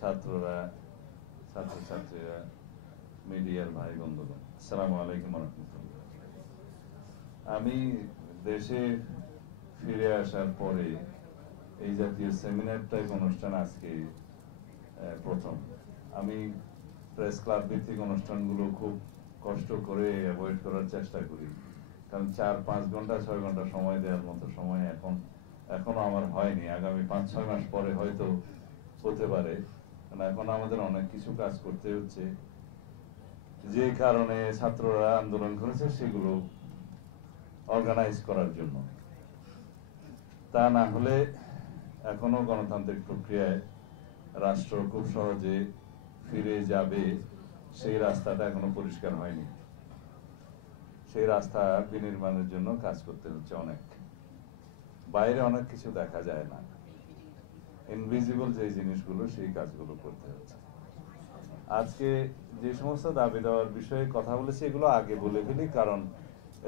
ছাত্ররা, ছাত্রছাত্রীরা, মিডিয়ার ভাই বন্ধুগণ, আসসালামু আলাইকুম ওয়া রাহমাতুল্লাহ। আমি দেশে ফিরে আসার পরে এই জাতীয় সেমিনার টাইপ অনুষ্ঠান আজকে প্রথম। আমি প্রেস ক্লাব ভিত্তিক অনুষ্ঠানগুলো খুব কষ্ট করে অ্যাভয়েড করার চেষ্টা করি, কারণ 4-5 ঘন্টা 6 ঘন্টা সময় দেওয়ার মতো সময় এখনো আমার হয়নি। আগামী 5-6 মাস পরে হয়তো হতে পারে, কারণ এখন আমাদের অনেক কিছু কাজ করতে হচ্ছে, যে কারণে ছাত্ররা আন্দোলন করেছে সেগুলো অর্গানাইজ করার জন্য। তা না হলে এখনো গণতান্ত্রিক প্রক্রিয়ায় রাষ্ট্র খুব সহজে ফিরে যাবে সেই রাস্তাটা এখনো পরিষ্কার হয়নি। সেই রাস্তা বিনির্মাণের জন্য কাজ করতে হচ্ছে অনেক। বাইরে অনেক কিছু দেখা যায় না, ইনভিজিবল যে জিনিসগুলো, সেই কাজগুলো করতে হচ্ছে। আজকে যে সমস্ত দাবি দেওয়ার বিষয়ে কথা বলেছি এগুলো আগে বলে ফেলি, কারণ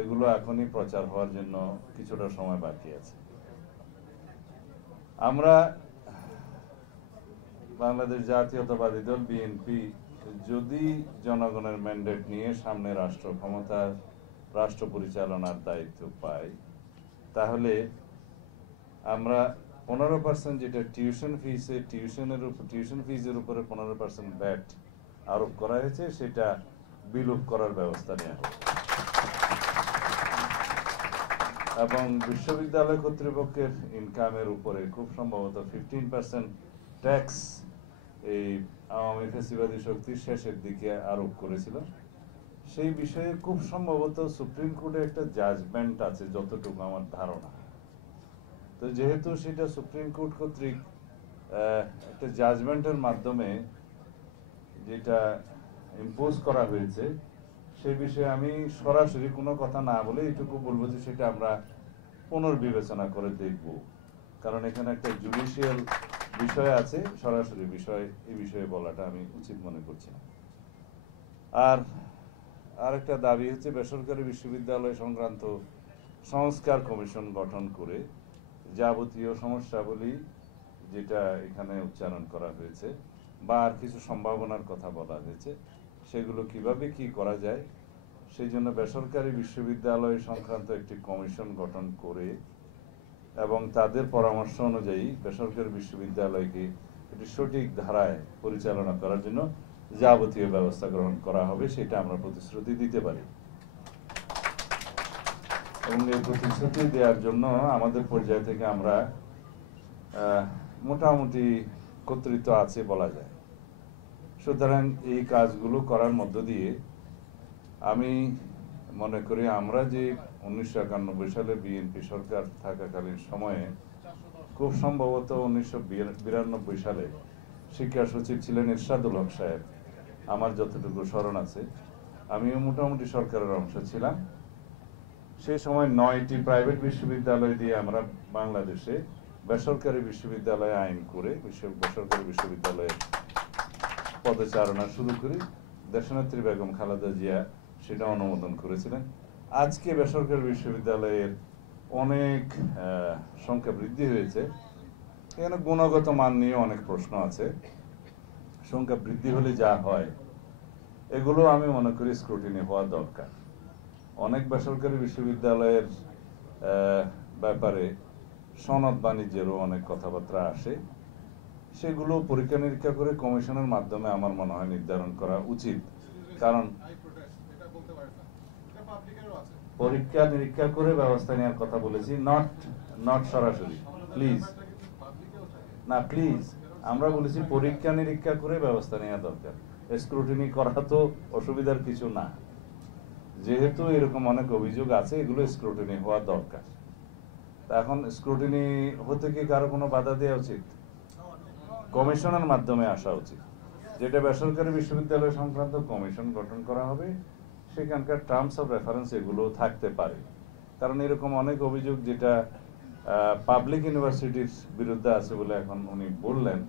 এগুলো এখনই প্রচার হওয়ার জন্য কিছুটা সময় বাকি আছে। আমরা বাংলাদেশ জাতীয়তাবাদী দল বিএনপি যদি জনগণের ম্যান্ডেট নিয়ে সামনে রাষ্ট্র পরিচালনার দায়িত্ব পাই, তাহলে আমরা 15% যেটা টিউশন ফিজের উপরে 15% ভ্যাট আরোপ করা হয়েছে, সেটা বিলুপ করার ব্যবস্থা নেওয়া হবে। এবং বিশ্ববিদ্যালয় কর্তৃপক্ষের ইনকামের উপরে খুব সম্ভবত 15% ট্যাক্স এই আওয়ামী ফ্যাসিবাদী শক্তির শেষের দিকে আরোপ করেছিল। সেই বিষয়ে খুব সম্ভবত সুপ্রিম কোর্টে একটা জাজমেন্ট আছে, যতটুকু আমার ধারণা। তো যেহেতু সেটা সুপ্রিম কোর্ট কর্তৃক একটা জাজমেন্টের মাধ্যমে যেটা ইম্পোজ করা হয়েছে, সেই বিষয়ে আমি সরাসরি কোনো কথা না বলে এটুকু বলবো যে সেটা আমরা পুনর্বিবেচনা করে দেখব, কারণ এখানে একটা জুডিশিয়াল বিষয় আছে, সরাসরি এই বিষয়ে বলাটা আমি উচিত মনে করছি না। আর একটা দাবি হচ্ছে বেসরকারি বিশ্ববিদ্যালয় সংক্রান্ত সংস্কার কমিশন গঠন করে যাবতীয় সমস্যাবলী যেটা এখানে উচ্চারণ করা হয়েছে বা আর কিছু সম্ভাবনার কথা বলা হয়েছে, সেগুলো কিভাবে কি করা যায় সেই জন্য বেসরকারি বিশ্ববিদ্যালয় সংক্রান্ত একটি কমিশন গঠন করে এবং তাদের পরামর্শ অনুযায়ী বেসরকারি বিশ্ববিদ্যালয়কে একটি সঠিক ধারায় পরিচালনা করার জন্য যাবতীয় ব্যবস্থা গ্রহণ করা হবে, সেটা আমরা প্রতিশ্রুতি দিতে পারি। এবং এই প্রতিশ্রুতি দেওয়ার জন্য আমাদের পর্যায় থেকে আমরা মোটামুটি কর্তৃত্ব আছে বলা যায়। সুতরাং এই কাজগুলো করার মধ্য দিয়ে আমি মনে করি আমরা যে 1991 সালে বিএনপি সরকার থাকাকালীন সময়ে খুব সম্ভবত 1992 সালে শিক্ষা সচিব ছিলেন এরশাদুল হক সাহেব, আমার যতটুকু স্মরণ আছে। আমিও মোটামুটি সরকারের অংশ ছিলাম। সেই সময় 9টি প্রাইভেট বিশ্ববিদ্যালয় দিয়ে আমরা বাংলাদেশে বেসরকারি বিশ্ববিদ্যালয় আইন করে বেসরকারি বিশ্ববিদ্যালয়ের পদচারণা শুরু করি। দেশনেত্রী বেগম খালেদা জিয়া সেটা অনুমোদন করেছিলেন। আজকে বেসরকারি বিশ্ববিদ্যালয়ের অনেক সংখ্যা বৃদ্ধি হয়েছে। এখানে গুণগত মান নিয়ে অনেক প্রশ্ন আছে। সংখ্যা বৃদ্ধি হলে যা হয়, এগুলো আমি মনে করি স্ক্রুটিনি হওয়া দরকার। অনেক বেসরকারি বিশ্ববিদ্যালয়ের ব্যাপারে সনদ বাণিজ্যেরও অনেক কথাবার্তা আসে, সেগুলো পরীক্ষা নিরীক্ষা করে কমিশনের মাধ্যমে আমার মনে হয় নির্ধারণ করা উচিত। কারণ পরীক্ষা নিরীক্ষা করে ব্যবস্থা নেওয়ার কথা বলেছি, নট সরাসরি। প্লিজ আমরা বলেছি পরীক্ষা নিরীক্ষা করে ব্যবস্থা নেওয়া দরকার। স্ক্রুটিনি করা তো অসুবিধার কিছু না, যেহেতু এরকম অনেক অভিযোগ আছে, এগুলো স্ক্রুটিনি হওয়া দরকার। এখন স্ক্রুটিনি হতে কি কারো কোনো বাধা দেওয়া উচিত? কমিশনের মাধ্যমে আসা উচিত। যেটা বেসরকারি বিশ্ববিদ্যালয় সংক্রান্ত কমিশন গঠন করা হবে, সেখানকার টার্মস অফ রেফারেন্স এগুলো থাকতে পারে। কারণ এরকম অনেক অভিযোগ যেটা পাবলিক ইউনিভার্সিটির বিরুদ্ধে আছে বলে এখন উনি বললেন,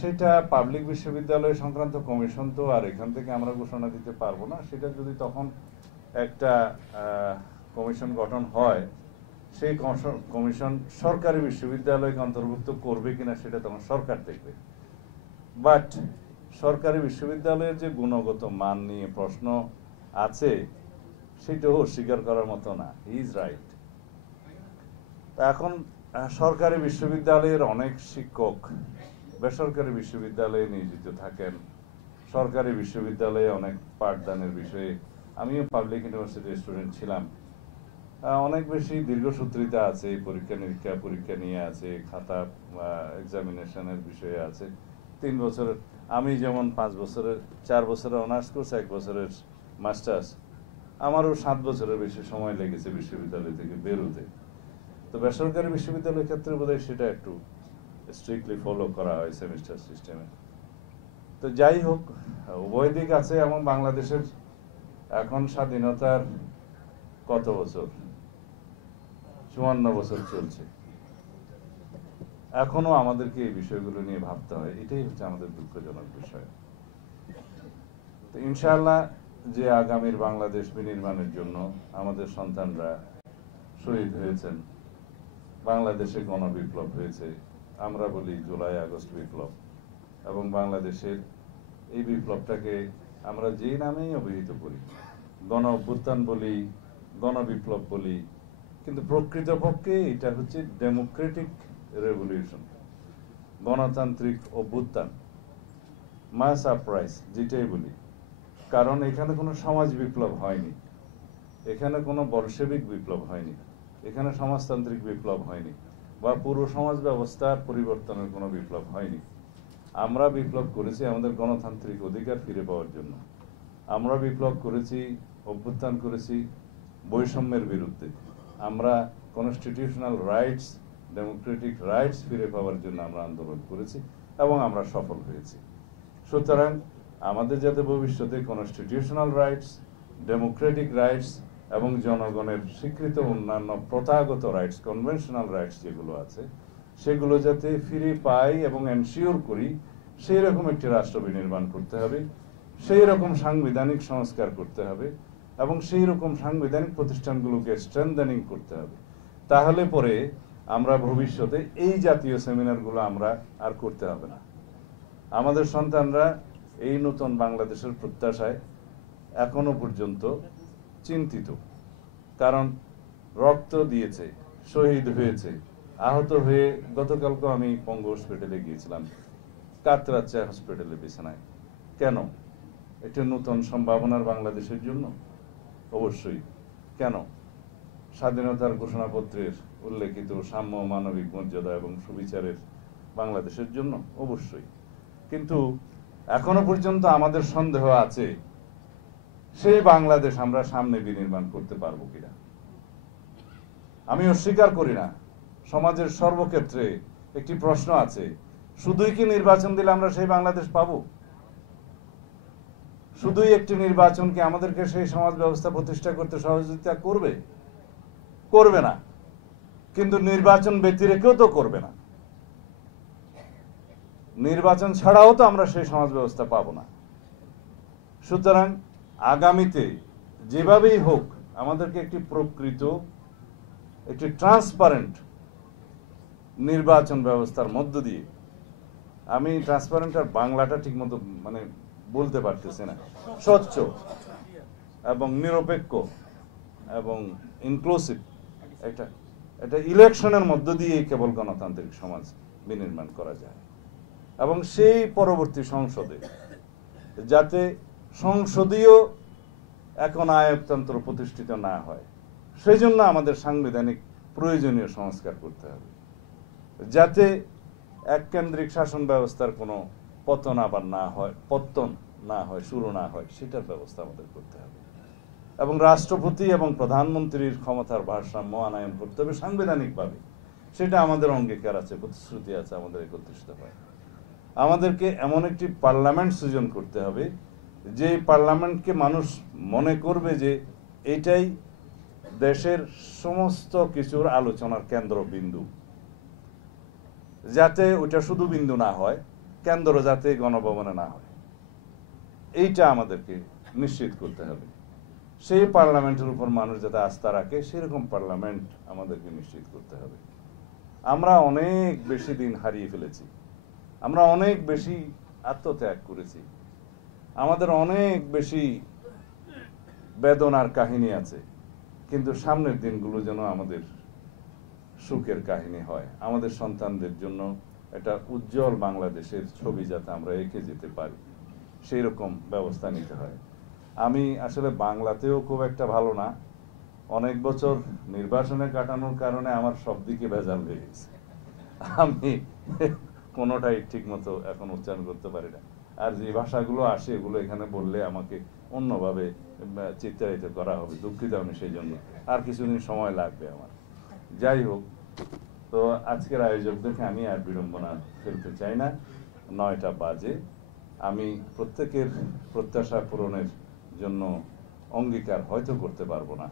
সেটা পাবলিক বিশ্ববিদ্যালয় সংক্রান্ত কমিশন তো আর এখান থেকে আমরা ঘোষণা দিতে পারবো না। সেটা যদি তখন একটা কমিশন গঠন হয়, সেই কমিশন সরকারি বিশ্ববিদ্যালয়কে অন্তর্ভুক্ত করবে কিনা সেটা তখন সরকার দেখবে। বাট সরকারি বিশ্ববিদ্যালয়ের যে গুণগত মান নিয়ে প্রশ্ন আছে সেটাও অস্বীকার করার মতো না, ইজ রাইট। এখন সরকারি বিশ্ববিদ্যালয়ের অনেক শিক্ষক বেসরকারি বিশ্ববিদ্যালয়ে নিয়োজিত থাকেন, সরকারি বিশ্ববিদ্যালয়ে অনেক পাঠদানের বিষয়ে, আমিও পাবলিক ইউনিভার্সিটির স্টুডেন্ট ছিলাম, অনেক বেশি দীর্ঘসূত্রিতা আছে, পরীক্ষা নিয়ে আছে, খাতা এক্সামিনেশনের বিষয়ে আছে। 3 বছরের, আমি যেমন 4 বছরের অনার্স কোর্স, 1 বছরের মাস্টার্স, আমারও 7 বছরের বেশি সময় লেগেছে বিশ্ববিদ্যালয় থেকে বেরোতে। তো বেসরকারি বিশ্ববিদ্যালয়ের ক্ষেত্রে বোধহয় সেটা একটু স্ট্রিক্টলি ফলো করা হয় সেমিস্টার সিস্টেমে। তো যাই হোক, উভয় দিক আছে। এবং বাংলাদেশের এখন স্বাধীনতার কত বছর, 54 বছর চলছে, এখনো আমাদেরকে এই বিষয়গুলো নিয়ে ভাবতে হয়, এটাই হচ্ছে আমাদের দুঃখজনক বিষয়। তো ইনশাআল্লাহ যে আগামীর বাংলাদেশ বিনির্মাণের জন্য আমাদের সন্তানরা শহীদ হয়েছেন, বাংলাদেশে গণবিপ্লব হয়েছে, আমরা বলি জুলাই আগস্ট বিপ্লব, এবং বাংলাদেশের এই বিপ্লবটাকে আমরা যে নামেই অভিহিত করি, গণ অভ্যুত্থান বলি, গণবিপ্লব বলি, কিন্তু প্রকৃতপক্ষে এটা হচ্ছে ডেমোক্রেটিক রেভলিউশন, গণতান্ত্রিক অভ্যুত্থান, মাস আপরাইজ যেটাই বলি। কারণ এখানে কোনো সমাজ বিপ্লব হয়নি, এখানে কোনো বলশেবিক বিপ্লব হয়নি, এখানে সমাজতান্ত্রিক বিপ্লব হয়নি, বা পুরো সমাজ ব্যবস্থার পরিবর্তনের কোনো বিপ্লব হয়নি। আমরা বিপ্লব করেছি আমাদের গণতান্ত্রিক অধিকার ফিরে পাওয়ার জন্য। আমরা বিপ্লব করেছি, অভ্যুত্থান করেছি বৈষম্যের বিরুদ্ধে। আমরা কনস্টিটিউশনাল রাইটস, ডেমোক্রেটিক রাইটস ফিরে পাওয়ার জন্য আমরা আন্দোলন করেছি এবং আমরা সফল হয়েছি। সুতরাং আমাদের যাতে ভবিষ্যতে কনস্টিটিউশনাল রাইটস, ডেমোক্রেটিক রাইটস এবং জনগণের স্বীকৃত অন্যান্য প্রথাগত রাইটস, কনভেনশনাল রাইটস যেগুলো আছে, সেগুলো যাতে ফিরে পাই এবং এনশিওর করি, সেই রকম একটি রাষ্ট্র বিনির্মাণ করতে হবে, সেই রকম সাংবিধানিক সংস্কার করতে হবে, এবং সেই রকম সাংবিধানিক প্রতিষ্ঠানগুলোকে স্ট্রেংথেনিং করতে হবে। তাহলে পরে আমরা ভবিষ্যতে এই জাতীয় সেমিনারগুলো আমরা আর করতে হবে না। আমাদের সন্তানরা এই নতুন বাংলাদেশের প্রত্যাশায় এখনো পর্যন্ত চিন্তিত, কারণ রক্ত দিয়েছে, শহীদ হয়েছে, আহত হয়ে, গতকালকে আমি পঙ্গু হসপিটালে গিয়েছিলাম, কাতরাচ্চা হসপিটালে বিছানায়। কেন? একটি নতুন সম্ভাবনার বাংলাদেশের জন্য? অবশ্যই। কেন? স্বাধীনতার ঘোষণাপত্রের উল্লেখিত সাম্য, মানবিক মর্যাদা এবং সুবিচারের বাংলাদেশের জন্য? অবশ্যই। কিন্তু এখনো পর্যন্ত আমাদের সন্দেহ আছে সেই বাংলাদেশ আমরা সামনে বিনির্মাণ করতে পারবো কিনা। আমি অস্বীকার করি না, সমাজের সর্বক্ষেত্রে একটি প্রশ্ন আছে, শুধুই কি নির্বাচন দিলে আমরা সেই বাংলাদেশ পাবো? শুধুই একটি নির্বাচন কি আমাদেরকে সেই সমাজ ব্যবস্থা প্রতিষ্ঠা করতে সহযোগিতা করবে? করবে না। কিন্তু নির্বাচন ব্যতিরেকেও তো করবে না, নির্বাচন ছাড়াও তো আমরা সেই সমাজ ব্যবস্থা পাবো না। সুতরাং আগামীতে যেভাবেই হোক আমাদেরকে একটি প্রকৃত, একটি ট্রান্সপারেন্ট নির্বাচন ব্যবস্থার মধ্য দিয়ে, আমি ট্রান্সপারেন্ট আর বাংলাটা ঠিক মতো বলতে পারতেছি না, স্বচ্ছ এবং নিরপেক্ষ এবং ইনক্লুসিভ একটা ইলেকশনের মধ্য দিয়ে কেবল গণতান্ত্রিক সমাজ বিনির্মাণ করা যায়। এবং সেই পরবর্তী সংসদে যাতে সংসদীয় এখন আয়কতন্ত্র প্রতিষ্ঠিত না হয়, সেই জন্য আমাদের সাংবিধানিক প্রয়োজনীয় সংস্কার করতে হবে, যাতে এককেন্দ্রিক শাসন ব্যবস্থার কোনো পতন না হয়, শুরু না হয়, সেটার ব্যবস্থা আমাদের করতে হবে। এবং রাষ্ট্রপতি এবং প্রধানমন্ত্রীর ক্ষমতার ভারসাম্য আনয়ন করতে হবে সাংবিধানিকভাবে, সেটা আমাদের অঙ্গীকার আছে, প্রতিশ্রুতি আছে, আমাদের একত্রিত হয়। আমাদেরকে এমন একটি পার্লামেন্ট সৃজন করতে হবে যে পার্লামেন্টকে মানুষ মনে করবে যে এটাই দেশের সমস্ত কিছুর আলোচনার কেন্দ্রবিন্দু, যাতে ওটা শুধু বিন্দু না হয়, কেন্দ্র যাতে গণভবনে না হয়, এইটা আমাদেরকে নিশ্চিত করতে হবে। সেই পার্লামেন্টের উপর মানুষ যাতে আস্থা রাখে, সেরকম পার্লামেন্ট আমাদেরকে নিশ্চিত করতে হবে। আমরা অনেক বেশি দিন হারিয়ে ফেলেছি, আমরা অনেক বেশি আত্মত্যাগ করেছি, আমাদের অনেক বেশি বেদনার কাহিনী আছে, কিন্তু সামনের দিনগুলো যেন আমাদের সুখের কাহিনী হয়, আমাদের সন্তানদের জন্য একটা উজ্জ্বল বাংলাদেশের ছবি যাতে আমরা এঁকে যেতে পারি, সেই রকম ব্যবস্থা নিতে হয়। আমি আসলে বাংলাতেও খুব একটা ভালো না, অনেক বছর নির্বাচনে কাটানোর কারণে আমার সব দিকে ভেজাল হয়ে গেছে, আমি কোনোটাই ঠিক মতো এখন উচ্চারণ করতে পারি না। আর যে ভাষাগুলো আসে এগুলো এখানে বললে আমাকে অন্যভাবে চিত্রায়িত করা হবে, দুঃখিত আমি সেই জন্য, আর কিছুদিন সময় লাগবে আমার। যাই হোক, তো আজকের আয়োজক দেখে আমি আর বিড়ম্বনা ফেলতে চাই না। 9টা বাজে, আমি প্রত্যেকের প্রত্যাশা পূরণের জন্য অঙ্গীকার হয়তো করতে পারবো না,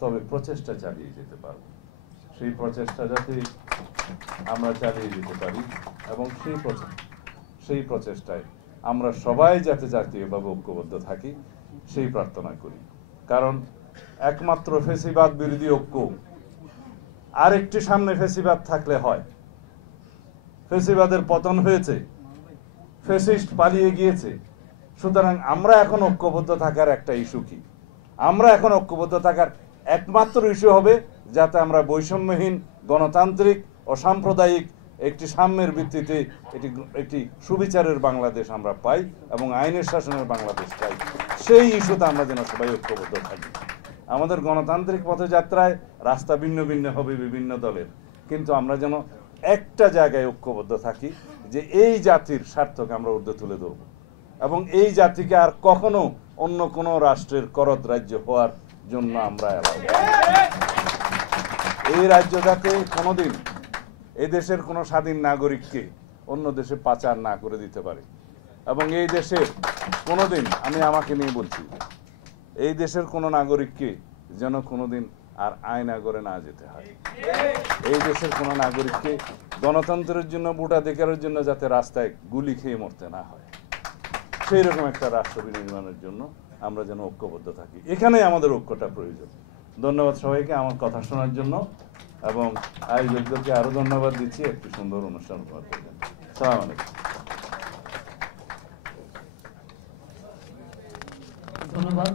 তবে প্রচেষ্টা চালিয়ে যেতে পারবো। সেই প্রচেষ্টা যাতে আমরা চালিয়ে যেতে পারি এবং সেই প্রচেষ্টায় আমরা সবাই যাতে জাতীয়ভাবে ঐক্যবদ্ধ থাকি সেই প্রার্থনা করি। কারণ একমাত্র ফ্যাসিবাদ বিরোধী ঐক্য, আরেকটি সামনে ফ্যাসিবাদ থাকলে হয়। ফ্যাসিবাদের পতন হয়েছে, ফ্যাসিস্ট পালিয়ে গিয়েছে, সুতরাং আমরা এখন ঐক্যবদ্ধ থাকার একটা ইস্যু কি? আমরা এখন ঐক্যবদ্ধ থাকার একমাত্র ইস্যু হবে যাতে আমরা বৈষম্যহীন, গণতান্ত্রিক ও সাম্প্রদায়িক একটি সাম্যের ভিত্তিতে একটি সুবিচারের বাংলাদেশ আমরা পাই এবং আইনের শাসনের বাংলাদেশ পাই। সেই ইস্যুতে আমরা যেন সবাই ঐক্যবদ্ধ থাকি। আমাদের গণতান্ত্রিক পথযাত্রায় রাস্তা ভিন্ন ভিন্ন হবে বিভিন্ন দলের, কিন্তু আমরা যেন একটা জায়গায় ঐক্যবদ্ধ থাকি যে এই জাতির স্বার্থকে আমরা ঊর্ধ্বে তুলে ধরব এবং এই জাতিকে আর কখনো অন্য কোনো রাষ্ট্রের করদ রাজ্য হওয়ার জন্য আমরা এই রাজ্য যাতে কোনোদিন এই দেশের কোনো স্বাধীন নাগরিককে অন্য দেশে পাচার না করে দিতে পারে এবং এই দেশে কোনোদিন, আমি আমাকে নিয়ে বলছি, এই দেশের কোনো নাগরিককে যেন কোনোদিন আর আয়না করে না যেতে হয়। এই দেশের কোনো নাগরিককে গণতন্ত্রের জন্য, ভোটাধিকারের জন্য যাতে রাস্তায় গুলি খেয়ে মরতে না হয়, সেই রকম একটা রাষ্ট্র বিনির্মাণের জন্য আমরা যেন ঐক্যবদ্ধ থাকি। এখানেই আমাদের ঐক্যটা প্রয়োজন। ধন্যবাদ সবাইকে আমার কথা শোনার জন্য এবং আয়োজকদেরকে আরো ধন্যবাদ দিচ্ছি একটি সুন্দর অনুষ্ঠান করার জন্য। আসসালামু আলাইকুম। ধন্যবাদ।